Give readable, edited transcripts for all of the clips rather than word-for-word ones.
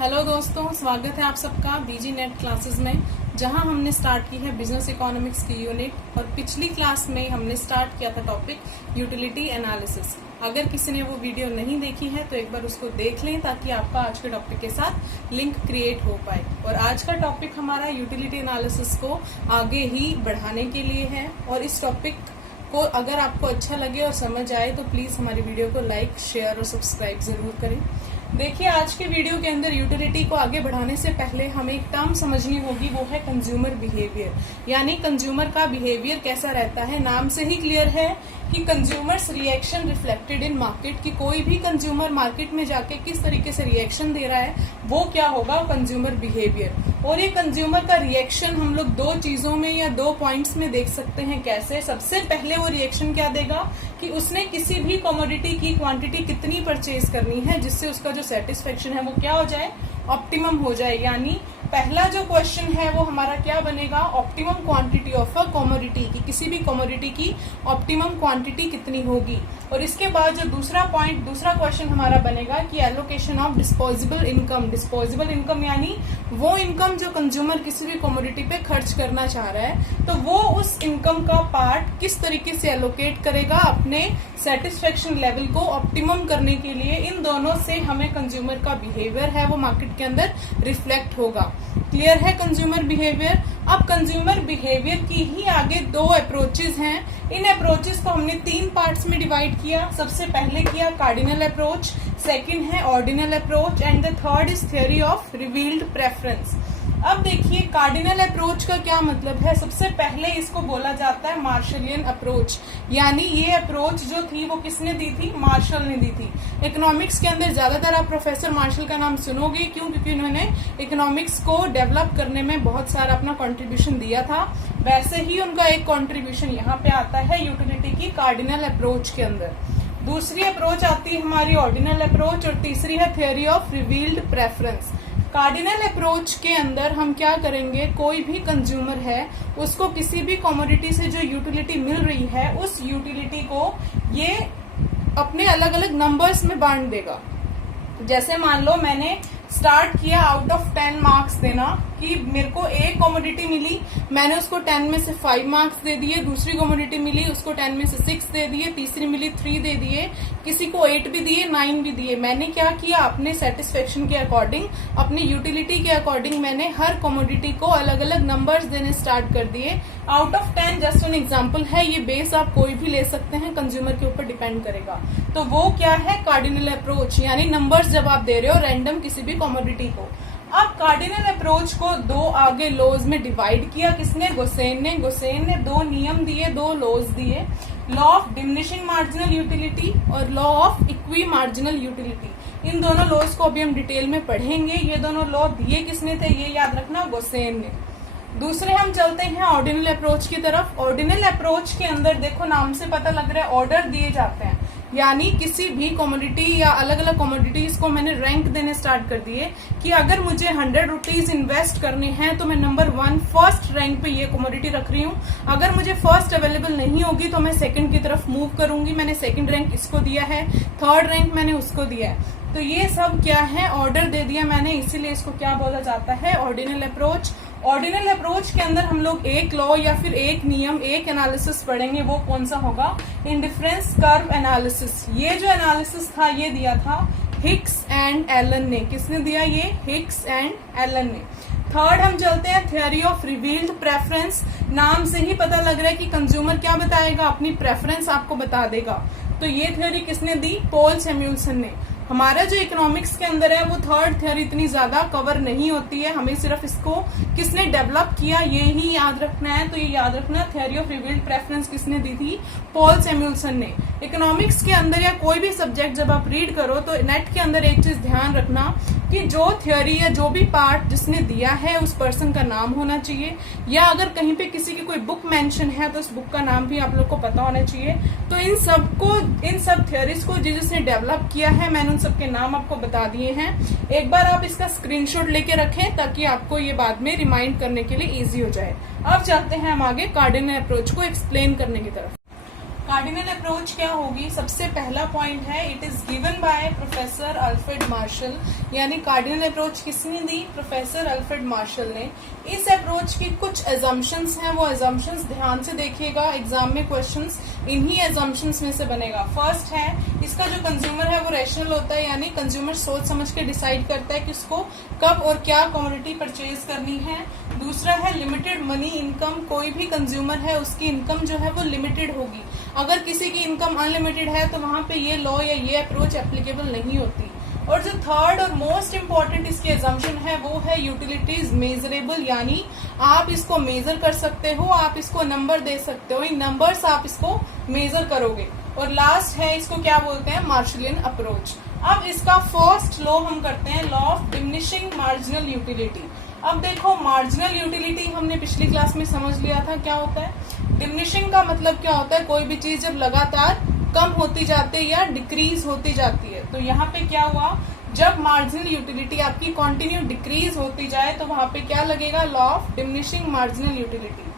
Hello दोस्तों, स्वागत है आप सबका बीजी नेट क्लासेस में, जहां हमने स्टार्ट की है बिजनेस इकोनॉमिक्स की यूनिट। और पिछली क्लास में हमने स्टार्ट किया था टॉपिक यूटिलिटी एनालिसिस। अगर किसी ने वो वीडियो नहीं देखी है तो एक बार उसको देख लें ताकि आपका आज के टॉपिक के साथ लिंक क्रिएट हो पाए। और आज का टॉपिक हमारा यूटिलिटी एनालिसिस को आगे ही बढ़ाने के लिए है। और इस टॉपिक को अगर आपको अच्छा लगे और समझ आए तो प्लीज हमारी वीडियो को लाइक, शेयर और सब्सक्राइब जरूर करें। देखिए, आज के वीडियो के अंदर यूटिलिटी को आगे बढ़ाने से पहले हमें एक टर्म समझनी होगी, वो है कंज्यूमर बिहेवियर। यानी कंज्यूमर का बिहेवियर कैसा रहता है। नाम से ही क्लियर है कि consumers reaction reflected in market, कि कोई भी कंज्यूमर मार्केट में जाके किस तरीके से रिएक्शन दे रहा है वो क्या होगा, कंज्यूमर बिहेवियर। और ये कंज्यूमर का रिएक्शन हम लोग दो चीजों में या दो पॉइंट्स में देख सकते हैं। कैसे? सबसे पहले वो रिएक्शन क्या देगा कि उसने किसी भी कमोडिटी की क्वांटिटी कितनी परचेज करनी है जिससे उसका जो सेटिस्फेक्शन है वो क्या हो जाए, ऑप्टिमम हो जाए। यानी पहला जो क्वेश्चन है वो हमारा क्या बनेगा, optimum quantity of a commodity, की किसी भी कमोडिटी की ऑप्टिमम क्वांटिटी कितनी होगी। और इसके बाद जो दूसरा क्वेश्चन हमारा बनेगा कि allocation of disposable income. Disposable income यानी वो इनकम जो कंज्यूमर किसी भी कमोडिटी पे खर्च करना चाह रहा है, तो वो उस इनकम का पार्ट किस तरीके से एलोकेट करेगा अपने सेटिस्फेक्शन लेवल को ऑप्टिमम करने के लिए। इन दोनों से हमें कंज्यूमर का बिहेवियर है वो मार्केट के अंदर रिफ्लेक्ट होगा। क्लियर है कंज्यूमर बिहेवियर। अब कंज्यूमर बिहेवियर की ही आगे दो अप्रोचेस हैं। इन अप्रोचेस को हमने तीन पार्ट्स में डिवाइड किया। सबसे पहले किया कार्डिनल अप्रोच, सेकंड है ordinal approach and the third is theory of revealed preference. अब देखिए, कार्डिनल अप्रोच का क्या मतलब है। सबसे पहले इसको बोला जाता है मार्शलियन अप्रोच। यानी ये अप्रोच जो थी वो किसने दी थी, मार्शल ने दी थी। इकोनॉमिक्स के अंदर ज्यादातर आप प्रोफेसर मार्शल का नाम सुनोगे, क्यों? क्योंकि उन्होंने इकोनॉमिक्स को डेवलप करने में बहुत सारा अपना कंट्रीब्यूशन दिया था। वैसे ही उनका एक कंट्रीब्यूशन यहाँ पे आता है यूटिलिटी की कार्डिनल अप्रोच के अंदर। दूसरी अप्रोच आती है हमारी ऑर्डिनल अप्रोच और तीसरी है theory of revealed preference. Cardinal approach के अंदर हम क्या करेंगे, कोई भी कंज्यूमर है उसको किसी भी कमोडिटी से जो यूटिलिटी मिल रही है उस यूटिलिटी को ये अपने अलग अलग नंबर्स में बांट देगा। जैसे मान लो मैंने स्टार्ट किया आउट ऑफ 10 मार्क्स देना कि मेरे को एक कमोडिटी मिली, मैंने उसको 10 में से 5 मार्क्स दे दिए। दूसरी कमोडिटी मिली, उसको 10 में से 6 दे दिए। तीसरी मिली 3 दे दिए। किसी को 8 भी दिए, 9 भी दिए। मैंने क्या किया, अपने सेटिस्फेक्शन के अकॉर्डिंग, अपनी यूटिलिटी के अकॉर्डिंग मैंने हर कमोडिटी को अलग अलग नंबर्स देने स्टार्ट कर दिए। Out of 10 just an example है, ये बेस आप कोई भी ले सकते हैं, कंज्यूमर के ऊपर डिपेंड करेगा। तो वो क्या है, कार्डिनल अप्रोच। यानी नंबर्स जब आप दे रहे हो रैंडम किसी भी कमोडिटी को। अब कार्डिनल अप्रोच को दो आगे लॉज में डिवाइड किया। किसने? गोसेन ने। गोसेन ने दो नियम दिए, दो लॉज दिए, law of diminishing marginal utility और law of equi marginal utility. इन दोनों लॉज को अभी हम डिटेल में पढ़ेंगे। ये दोनों लॉ दिए किसने थे, ये याद रखना, गोसेन ने। दूसरे हम चलते हैं ऑर्डिनल अप्रोच की तरफ। ऑर्डिनल अप्रोच के अंदर देखो, नाम से पता लग रहा है ऑर्डर दिए जाते हैं। यानी किसी भी कमोडिटी या अलग अलग कमोडिटीज को मैंने रैंक देने स्टार्ट कर दिए कि अगर मुझे 100 रुपीज इन्वेस्ट करने हैं तो मैं नंबर 1 फर्स्ट रैंक पे ये कमोडिटी रख रही हूँ। अगर मुझे फर्स्ट अवेलेबल नहीं होगी तो मैं सेकंड की तरफ मूव करूंगी। मैंने सेकंड रैंक इसको दिया है, थर्ड रैंक मैंने उसको दिया है। तो ये सब क्या है, ऑर्डर दे दिया मैंने, इसीलिए इसको क्या बोला जाता है, ऑर्डिनल अप्रोच। ऑर्डिनल अप्रोच के अंदर हम लोग एक लॉ या फिर एक नियम, एक एनालिसिस पढ़ेंगे। वो कौन सा होगा, इंडिफरेंस कर्व एनालिसिस। ये जो एनालिसिस था ये दिया था हिक्स एंड एलन ने। किसने दिया ये, हिक्स एंड एलन ने। थर्ड हम चलते हैं थ्योरी ऑफ रिवील्ड प्रेफरेंस। नाम से ही पता लग रहा है कि कंज्यूमर क्या बताएगा, अपनी प्रेफरेंस आपको बता देगा। तो ये थ्योरी किसने दी, पॉल सैमुअल्सन ने। हमारा जो इकोनॉमिक्स के अंदर है वो थर्ड थ्योरी इतनी ज्यादा कवर नहीं होती है, हमें सिर्फ इसको किसने डेवलप किया ये ही याद रखना है। तो ये याद रखना, थ्योरी ऑफ रिवील्ड प्रेफरेंस किसने दी थी, पॉल सैमुअल्सन ने। इकोनॉमिक्स के अंदर या कोई भी सब्जेक्ट जब आप रीड करो तो नेट के अंदर एक चीज ध्यान रखना कि जो थ्योरी या जो भी पार्ट जिसने दिया है उस पर्सन का नाम होना चाहिए, या अगर कहीं पे किसी की कोई बुक मेंशन है तो उस बुक का नाम भी आप लोग को पता होना चाहिए। तो इन सब थ्योरीज को जिसने डेवलप किया है मैंने उन सबके नाम आपको बता दिए हैं। एक बार आप इसका स्क्रीनशॉट लेके रखें ताकि आपको ये बाद में रिमाइंड करने के लिए इजी हो जाए। अब चलते हैं हम आगे कार्डिनल अप्रोच को एक्सप्लेन करने की तरफ। कार्डिनल अप्रोच क्या होगी? सबसे पहला पॉइंट है, it is given by professor Alfred Marshall. यानी कार्डिनल अप्रोच किसने दी? प्रोफेसर अल्फ्रेड मार्शल ने। इस अप्रोच की कुछ एजम्पशंस हैं, वो एजम्पशंस ध्यान से देखिएगा, एग्जाम में क्वेश्चंस इन्हीं एजम्पशंस में से बनेगा। फर्स्ट है, इसका जो कंज्यूमर है वो रैशनल होता है, यानी कंज्यूमर सोच समझ के डिसाइड करता है कि उसको कब और क्या कमोडिटी परचेज करनी है। दूसरा है लिमिटेड मनी इनकम, कोई भी कंज्यूमर है उसकी इनकम जो है वो लिमिटेड होगी। अगर किसी की इनकम अनलिमिटेड है तो वहां पे ये लॉ या ये अप्रोच एप्लीकेबल नहीं होती। और जो थर्ड और मोस्ट इंपॉर्टेंट इसकी एजम्पशन है वो है यूटिलिटीज मेजरेबल, यानी आप इसको मेजर कर सकते हो, आप इसको नंबर दे सकते हो, इन नंबर्स आप इसको मेजर करोगे। और लास्ट है, इसको क्या बोलते हैं? मार्शलियन अप्रोच। अब इसका फर्स्ट लॉ हम करते हैं, law of diminishing marginal utility. अब देखो, मार्जिनल यूटिलिटी हमने पिछली क्लास में समझ लिया था क्या होता है। डिमिनिशिंग का मतलब क्या होता है? कोई भी चीज जब लगातार कम होती जाती है या डिक्रीज होती जाती है। तो यहाँ पे क्या हुआ, जब मार्जिनल यूटिलिटी आपकी कंटिन्यू डिक्रीज होती जाए तो वहां पे क्या लगेगा? Law of diminishing marginal utility.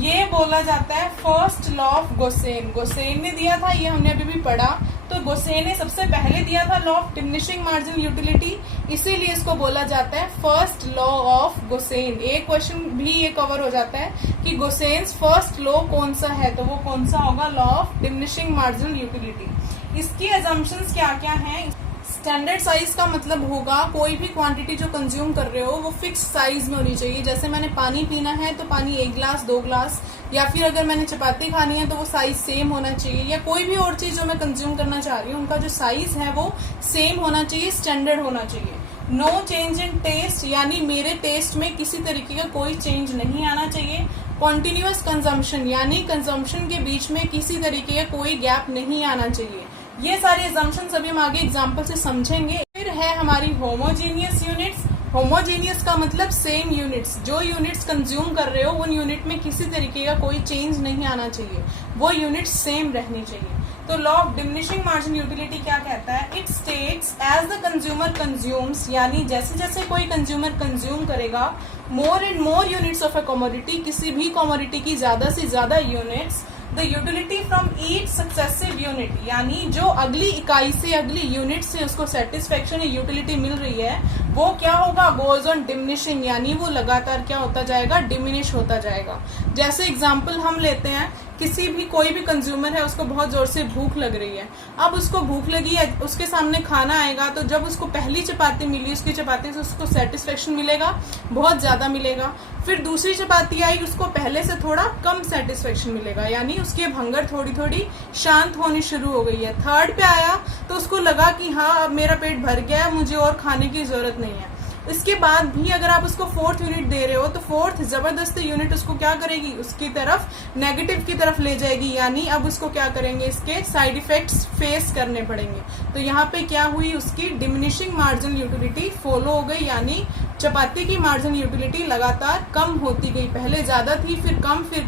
ये बोला जाता है first law of Gaussian. Gaussian ने दिया था, ये हमने अभी भी पढ़ा। तो गोसेन ने सबसे पहले दिया था law of diminishing marginal utility, इसीलिए इसको बोला जाता है फर्स्ट लॉ ऑफ गोसेन। एक क्वेश्चन भी ये कवर हो जाता है कि गोसेन्स फर्स्ट लॉ कौन सा है, तो वो कौन सा होगा? Law of diminishing marginal utility. इसकी अजम्पशंस क्या क्या हैं? स्टैंडर्ड साइज का मतलब होगा कोई भी क्वांटिटी जो कंज्यूम कर रहे हो वो फिक्स साइज में होनी चाहिए। जैसे मैंने पानी पीना है तो पानी 1 ग्लास 2 ग्लास, या फिर अगर मैंने चपाती खानी है तो वो साइज सेम होना चाहिए, या कोई भी और चीज जो मैं कंज्यूम करना चाह रही हूँ उनका जो साइज है वो सेम होना चाहिए, स्टैंडर्ड होना चाहिए। नो चेंज इन टेस्ट, यानी मेरे टेस्ट में किसी तरीके का कोई चेंज नहीं आना चाहिए। कॉन्टिन्यूअस कंजम्पशन, यानी कंजम्पशन के बीच में किसी तरीके का कोई गैप नहीं आना चाहिए। ये सारे एजम्पशंस अभी हम आगे एग्जांपल से समझेंगे। फिर है हमारी होमोजीनियस यूनिट्स। होमोजीनियस का मतलब सेम यूनिट्स, जो यूनिट्स कंज्यूम कर रहे हो उन यूनिट में किसी तरीके का कोई चेंज नहीं आना चाहिए, वो यूनिट्स सेम रहनी चाहिए। तो law of diminishing marginal utility क्या कहता है? It states as the consumer consumes, यानी जैसे जैसे कोई कंज्यूमर कंज्यूम करेगा more and more units of a commodity, किसी भी कमोडिटी की ज्यादा से ज्यादा units, the utility from each successive unit, यानी जो अगली इकाई से अगली यूनिट से उसको सेटिस्फेक्शन या यूटिलिटी मिल रही है वो क्या होगा? गोज ऑन डिमिनिशिंग, यानी वो लगातार क्या होता जाएगा? डिमिनिश होता जाएगा। जैसे एग्जांपल हम लेते हैं, किसी भी कोई भी कंज्यूमर है उसको बहुत जोर से भूख लग रही है। अब उसको भूख लगी है, उसके सामने खाना आएगा, तो जब उसको पहली चपाती मिली, उसकी चपाती से उसको सेटिस्फेक्शन मिलेगा, बहुत ज्यादा मिलेगा। फिर दूसरी चपाती आई, उसको पहले से थोड़ा कम सेटिस्फेक्शन मिलेगा, यानी उसकी भंगर थोड़ी थोड़ी शांत होनी शुरू हो गई है। थर्ड पे आया तो उसको लगा कि हाँ अब मेरा पेट भर गया है, मुझे और खाने की जरूरत नहीं है। इसके बाद भी अगर आप उसको फोर्थ यूनिट दे रहे हो तो फोर्थ जबरदस्ती यूनिट उसको क्या करेगी? उसकी तरफ नेगेटिव की तरफ ले जाएगी, यानी अब उसको क्या करेंगे? इसके साइड इफेक्ट्स फेस करने पड़ेंगे। तो यहाँ पे क्या हुई? उसकी डिमिनिशिंग मार्जिनल यूटिलिटी फॉलो हो गई, यानी चपाती की मार्जिनल यूटिलिटी लगातार कम होती गई। पहले ज्यादा थी, फिर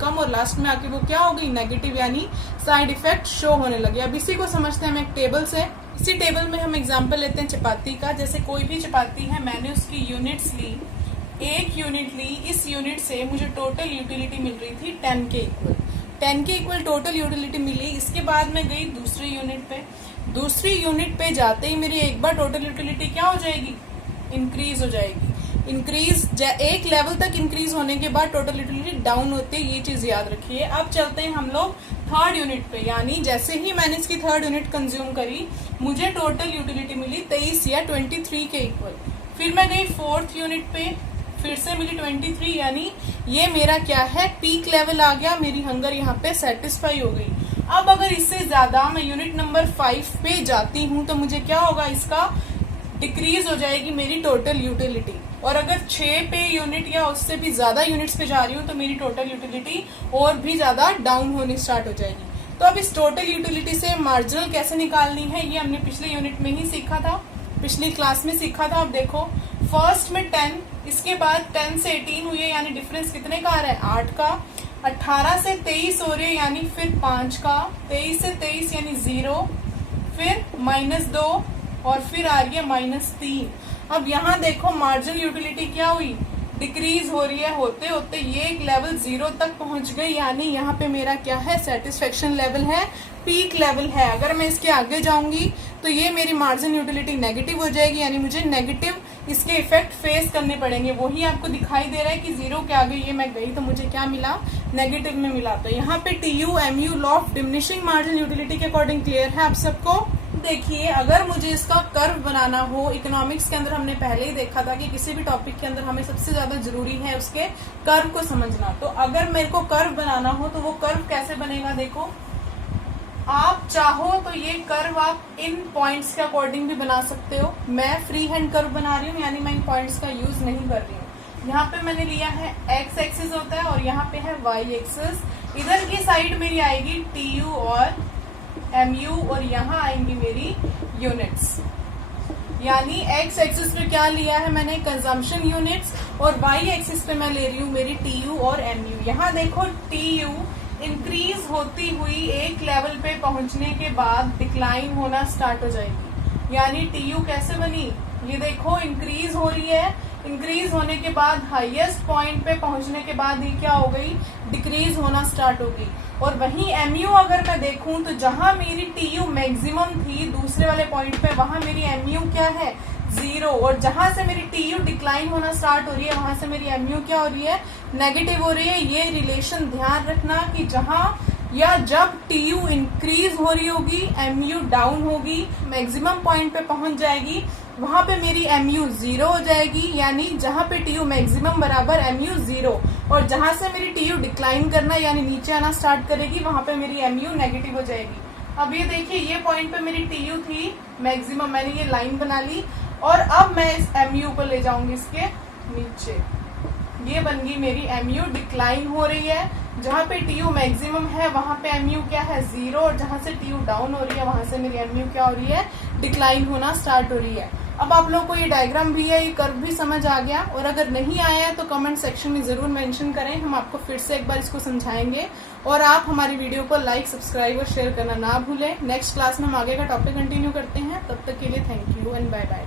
कम और लास्ट में आके वो क्या हो गई? नेगेटिव, यानी साइड इफेक्ट शो होने लगे। अब इसी को समझते हैं हम एक टेबल से। इसी टेबल में हम एग्जांपल लेते हैं चपाती का। जैसे कोई भी चपाती है, मैंने उसकी यूनिट्स ली, एक यूनिट ली, इस यूनिट से मुझे टोटल यूटिलिटी मिल रही थी 10 के इक्वल। 10 के इक्वल टोटल यूटिलिटी मिली। इसके बाद मैं गई दूसरी यूनिट पे। दूसरी यूनिट पे जाते ही मेरी एक बार टोटल यूटिलिटी क्या हो जाएगी? इंक्रीज हो जाएगी। इंक्रीज एक लेवल तक इंक्रीज होने के बाद टोटल यूटिलिटी डाउन होती है, ये चीज याद रखिए। अब चलते हैं हम लोग थर्ड यूनिट पे, यानी जैसे ही मैंने इसकी थर्ड यूनिट कंज्यूम करी, मुझे टोटल यूटिलिटी मिली 23 या 23 के इक्वल। फिर मैं गई फोर्थ यूनिट पे, फिर से मिली 23, यानी ये मेरा क्या है? पीक लेवल आ गया, मेरी हंगर यहाँ पे सेटिस्फाई हो गई। अब अगर इससे ज्यादा मैं यूनिट नंबर 5 पे जाती हूँ तो मुझे क्या होगा? इसका डिक्रीज हो जाएगी मेरी टोटल यूटिलिटी। और अगर 6 पे यूनिट या उससे भी ज्यादा यूनिट्स पे जा रही हूँ तो मेरी टोटल यूटिलिटी और भी ज्यादा डाउन होनी स्टार्ट हो जाएगी। तो अब इस टोटल यूटिलिटी से मार्जिनल कैसे निकालनी है ये हमने पिछले यूनिट में ही सीखा था, पिछली क्लास में सीखा था। अब देखो, फर्स्ट में 10, इसके बाद 10 से 18 हुई है, यानी डिफरेंस कितने का आ रहा है? 8 का। 18 से 23 हो रही है, यानी फिर 5 का। 23 से 23 यानी 0, फिर -2 और फिर आ रही है -3। अब यहाँ देखो मार्जिनल यूटिलिटी क्या हुई? डिक्रीज हो रही है, होते होते ये एक लेवल 0 तक पहुंच गई, यानी यहाँ पे मेरा क्या है, सेटिस्फेक्शन लेवल है, पीक लेवल है। अगर मैं इसके आगे जाऊंगी तो ये मेरी मार्जिन यूटिलिटी नेगेटिव हो जाएगी, यानी मुझे नेगेटिव इसके इफेक्ट फेस करने पड़ेंगे। वही आपको दिखाई दे रहा है कि 0 के आगे ये मैं गई तो मुझे क्या मिला, नेगेटिव में मिला। तो यहाँ पे TU MU law of diminishing marginal utility के अकॉर्डिंग क्लियर है आप सबको। देखिए, अगर मुझे इसका कर्व बनाना हो, इकोनॉमिक्स के अंदर हमने पहले ही देखा था कि किसी भी टॉपिक के अंदर हमें सबसे ज्यादा जरूरी है उसके कर्व को समझना। तो अगर मेरे को कर्व बनाना हो तो वो कर्व कैसे बनेगा, देखो आप चाहो तो ये कर्व आप इन पॉइंट्स के अकॉर्डिंग भी बना सकते हो। मैं फ्री हैंड कर्व बना रही हूँ, यानी मैं इन पॉइंट्स का यूज नहीं कर रही हूँ। यहाँ पे मैंने लिया है एक्स एक्सिस होता है और यहाँ पे है वाई एक्सिस। इधर की साइड मेरी आएगी TU और MU और यहाँ आएंगी मेरी यूनिट्स। यानी एक्स एक्सिस पे क्या लिया है मैंने, कंजम्पशन यूनिट्स, और वाई एक्सिस पे मैं ले रही हूँ मेरी TU और MU। यहाँ देखो TU इंक्रीज होती हुई एक लेवल पे पहुंचने के बाद डिक्लाइन होना स्टार्ट हो जाएगी। यानी TU कैसे बनी, ये देखो इंक्रीज हो रही है, इंक्रीज होने के बाद हाईएस्ट पॉइंट पे पहुंचने के बाद ये क्या हो गई, डिक्रीज होना स्टार्ट होगी। और वहीं MU अगर मैं देखूं तो जहां मेरी TU मैक्सिमम थी दूसरे वाले पॉइंट पे, वहां मेरी MU क्या है, 0, और जहां से मेरी TU डिक्लाइन होना स्टार्ट हो रही है वहां से मेरी MU क्या हो रही है, नेगेटिव हो रही है। ये रिलेशन ध्यान रखना कि जहां या जब TU इंक्रीज हो रही होगी MU डाउन होगी, मैक्सिमम पॉइंट पे पहुंच जाएगी, वहां पे मेरी MU 0 हो जाएगी। यानी जहां पे TU मैक्सिमम बराबर MU 0, और जहां से मेरी TU डिक्लाइन करना यानी नीचे आना स्टार्ट करेगी वहां पे मेरी MU नेगेटिव हो जाएगी। अब ये देखिए, ये पॉइंट पे मेरी TU थी मैक्सिमम, मैंने ये लाइन बना ली और अब मैं इस MU को ले जाऊंगी इसके नीचे। ये बन गई मेरी MU डिक्लाइन हो रही है। जहां पे TU मैक्सिमम है वहां पे MU क्या है, 0, और जहां से TU डाउन हो रही है वहां से मेरी MU क्या हो रही है, डिक्लाइन होना स्टार्ट हो रही है। अब आप लोगों को ये डायग्राम भी है, ये कर्व भी समझ आ गया, और अगर नहीं आया है तो कमेंट सेक्शन में जरूर मेंशन करें, हम आपको फिर से एक बार इसको समझाएंगे। और आप हमारी वीडियो को लाइक, सब्सक्राइब और शेयर करना ना भूलें। नेक्स्ट क्लास में हम आगे का टॉपिक कंटिन्यू करते हैं, तब तक के लिए thank you and bye bye.